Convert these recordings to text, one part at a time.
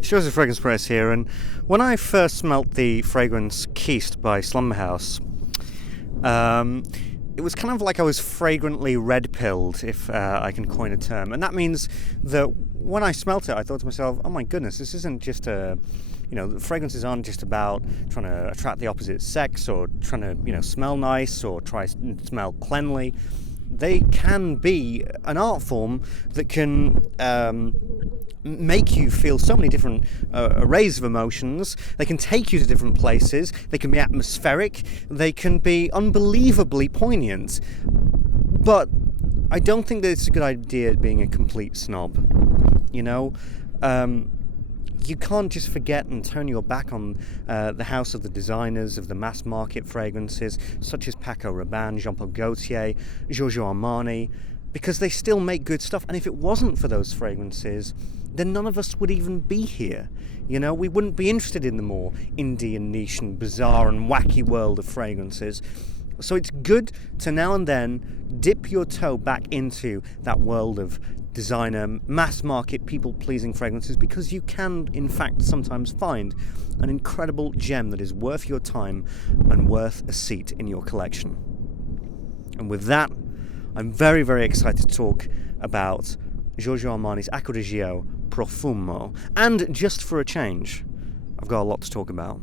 Joseph Fragrance Press here, and when I first smelt the fragrance Kissed by Slumberhouse, it was kind of like I was fragrantly red-pilled, if I can coin a term. And that means that when I smelt it, I thought to myself, oh my goodness, this isn't just fragrances aren't just about trying to attract the opposite sex or trying to, smell nice or smell cleanly. They can be an art form that can make you feel so many different arrays of emotions. They can take you to different places. They can be atmospheric. They can be unbelievably poignant. But I don't think that it's a good idea being a complete snob. You can't just forget and turn your back on the house of the designers of the mass market fragrances, such as Paco Rabanne, Jean-Paul Gaultier, Giorgio Armani, because they still make good stuff. And if it wasn't for those fragrances, then none of us would even be here. We wouldn't be interested in the more indie and niche and bizarre and wacky world of fragrances. So it's good to now and then dip your toe back into that world of designer, mass market, people-pleasing fragrances, because you can, in fact, sometimes find an incredible gem that is worth your time and worth a seat in your collection. And with that, I'm very, very excited to talk about Giorgio Armani's Acqua di Gio Profumo. And just for a change, I've got a lot to talk about.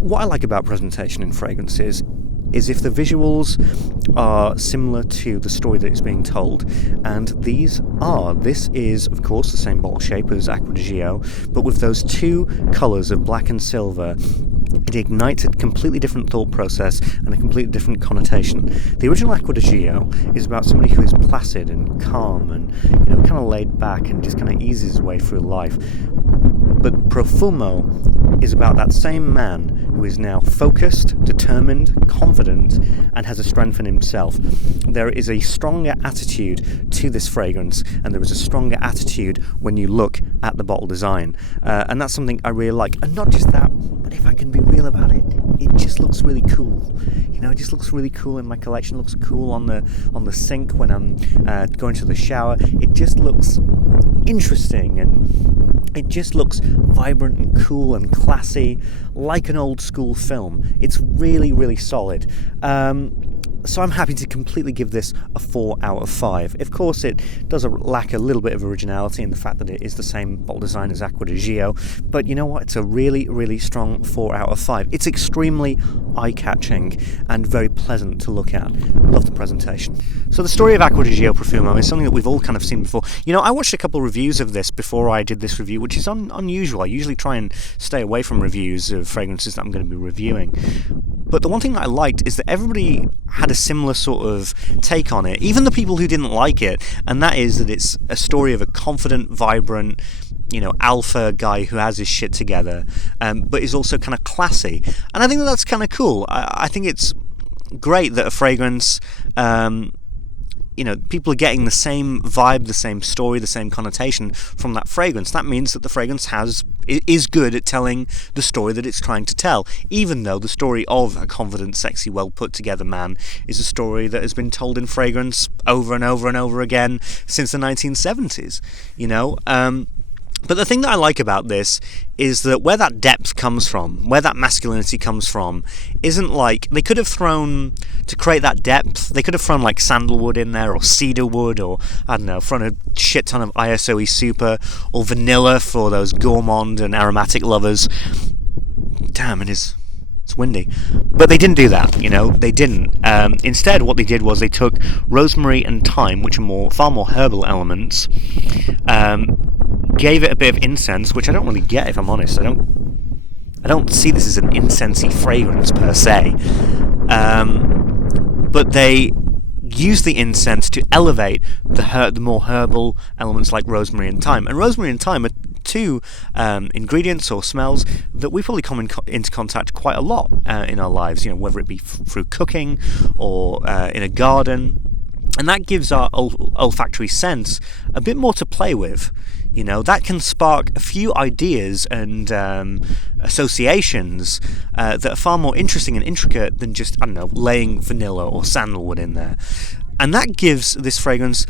What I like about presentation in fragrances is if the visuals are similar to the story that is being told, and these are. This is, of course, the same bottle shape as Acqua di Gio, but with those two colours of black and silver, it ignites a completely different thought process and a completely different connotation. The original Acqua di Gio is about somebody who is placid and calm and kind of laid back and just kind of eases his way through life. But Profumo is about that same man who is now focused, determined, confident, and has a strength in himself. There is a stronger attitude to this fragrance, and there is a stronger attitude when you look at the bottle design. And that's something I really like. And not just that, but if I can be real about it, it just looks really cool. It just looks really cool in my collection. It looks cool on the sink when I'm going to the shower. It just looks interesting, and it just looks vibrant and cool and classy, like an old school film. It's really, really solid. So I'm happy to completely give this a 4 out of 5. Of course, it does lack a little bit of originality in the fact that it is the same bottle design as Acqua di Gio, but you know what? It's a really, really strong 4 out of 5. It's extremely eye-catching and very pleasant to look at. Love the presentation. So the story of Acqua di Gio Profumo is something that we've all kind of seen before. I watched a couple of reviews of this before I did this review, which is unusual. I usually try and stay away from reviews of fragrances that I'm going to be reviewing. But the one thing that I liked is that everybody had a similar sort of take on it, even the people who didn't like it, and that is that it's a story of a confident, vibrant, alpha guy who has his shit together, but is also kind of classy. And I think that's kind of cool. I think it's great that a fragrance, people are getting the same vibe, the same story, the same connotation from that fragrance. That means that the fragrance is good at telling the story that it's trying to tell, even though the story of a confident, sexy, well put together man is a story that has been told in fragrance over and over and over again since the 1970s. But the thing that I like about this is that where that depth comes from, where that masculinity comes from, isn't like, they could have thrown, to create that depth, they could have thrown like sandalwood in there, or cedarwood, or, I don't know, thrown a shit ton of ISOE super, or vanilla for those gourmand and aromatic lovers. Damn, it's windy. But they didn't do that, they didn't. Instead, what they did was they took rosemary and thyme, which are far more herbal elements, gave it a bit of incense, which I don't really get, if I'm honest. I don't see this as an incensey fragrance per se, but they use the incense to elevate the more herbal elements like rosemary and thyme. And rosemary and thyme are two ingredients or smells that we probably come into contact quite a lot in our lives, whether it be through cooking or in a garden. And that gives our olfactory sense a bit more to play with. That can spark a few ideas and associations that are far more interesting and intricate than just, laying vanilla or sandalwood in there. And that gives this fragrance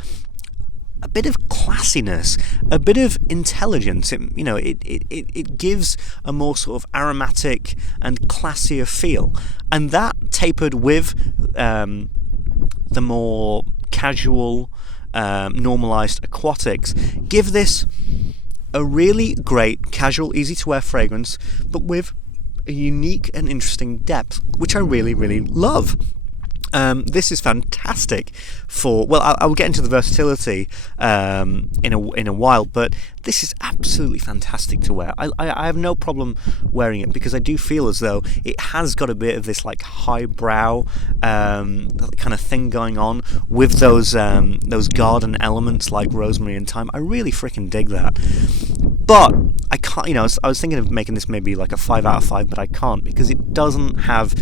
a bit of classiness, a bit of intelligence. It gives a more sort of aromatic and classier feel. And that tapered with the more casual, normalized aquatics give this a really great, casual, easy-to-wear fragrance, but with a unique and interesting depth, which I really, really love. This is fantastic for, I will get into the versatility in a while, but this is absolutely fantastic to wear. I have no problem wearing it because I do feel as though it has got a bit of this like highbrow kind of thing going on with those garden elements like rosemary and thyme. I really freaking dig that. But I can't, I was thinking of making this maybe like a 5 out of 5, but I can't because it doesn't have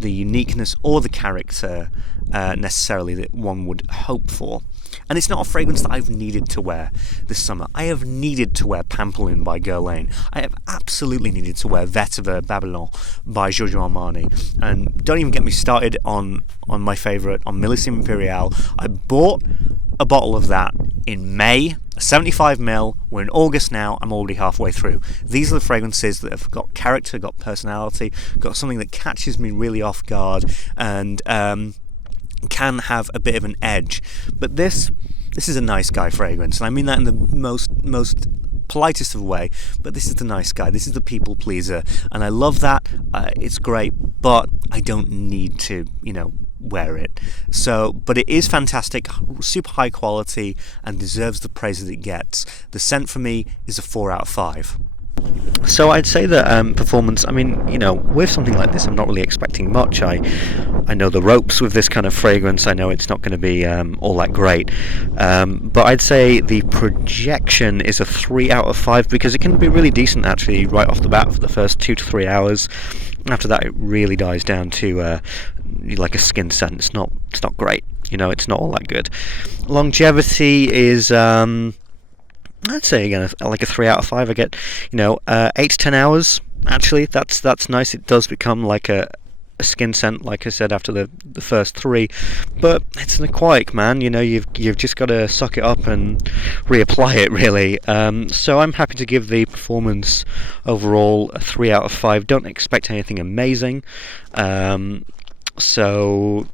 the uniqueness or the character necessarily that one would hope for. And it's not a fragrance that I've needed to wear this summer. I have needed to wear Pampelune by Guerlain. I have absolutely needed to wear Vetiver Babylon by Giorgio Armani. And don't even get me started on my favourite, on Millésime Impérial. I bought a bottle of that in May, 75ml. We're in August now. I'm already halfway through. These are the fragrances that have got character, got personality, got something that catches me really off guard, and can have a bit of an edge. But this is a nice guy fragrance, and I mean that in the most politest of way, but this is the nice guy, this is the people pleaser, and I love that. It's great, but I don't need to wear it. But it is fantastic, super high quality, and deserves the praise that it gets. The scent for me is a 4 out of 5. So I'd say that performance, with something like this I'm not really expecting much. I know the ropes with this kind of fragrance. I know it's not going to be all that great, but I'd say the projection is a 3 out of 5 because it can be really decent actually right off the bat for the first 2 to 3 hours. After that it really dies down to like a skin scent. It's not great, it's not all that good. Longevity is I'd say again like a 3 out of 5. I get 8 to 10 hours. Actually, that's nice. It does become like a skin scent, like I said, after the first 3. But it's an aquatic, man. You've just got to suck it up and reapply it, really. So I'm happy to give the performance overall a 3 out of 5. Don't expect anything amazing. So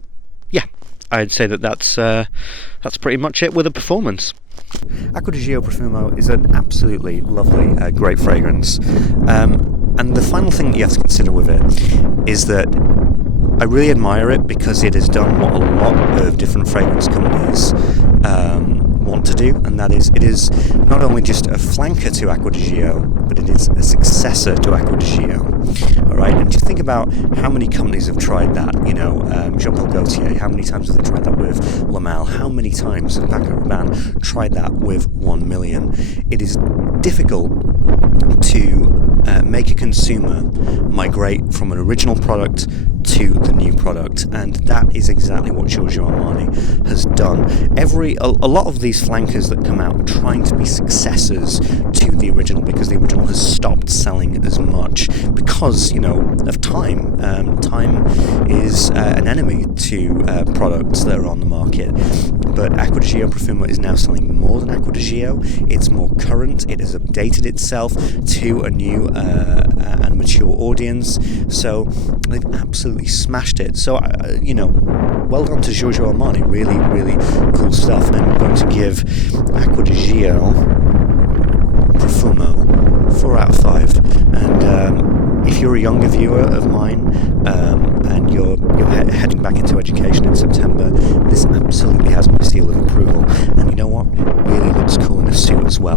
yeah, I'd say that's pretty much it with the performance. Acqua di Gio Profumo is an absolutely lovely, great fragrance. And the final thing that you have to consider with it is that I really admire it because it has done what a lot of different fragrance companies want to do, and that is, it is not only just a flanker to Acqua di Gio, but it is a successor to Acqua di Gio. Alright, and just think about how many companies have tried that, Jean-Paul Gaultier, how many times have they tried that with Lamal, how many times have Paco Rabanne tried that with 1 million? It is difficult to make a consumer migrate from an original product to the new product, and that is exactly what Giorgio Armani has done. A lot of these flankers that come out are trying to be successors to the original because the original has stopped selling as much because of time. Time is an enemy to products that are on the market. But Acqua di Gio Profumo is now selling more than Acqua di Gio. It's more current. It has updated itself to a new and mature audience. So they've absolutely smashed it. So well done to Giorgio Armani. Really, really cool stuff. And I'm going to give Acqua di Gio Profumo 4 out of 5. And if you're a younger viewer of mine and you're heading back into education in September, this absolutely has my seal of approval. And you know what? It really looks cool in a suit as well.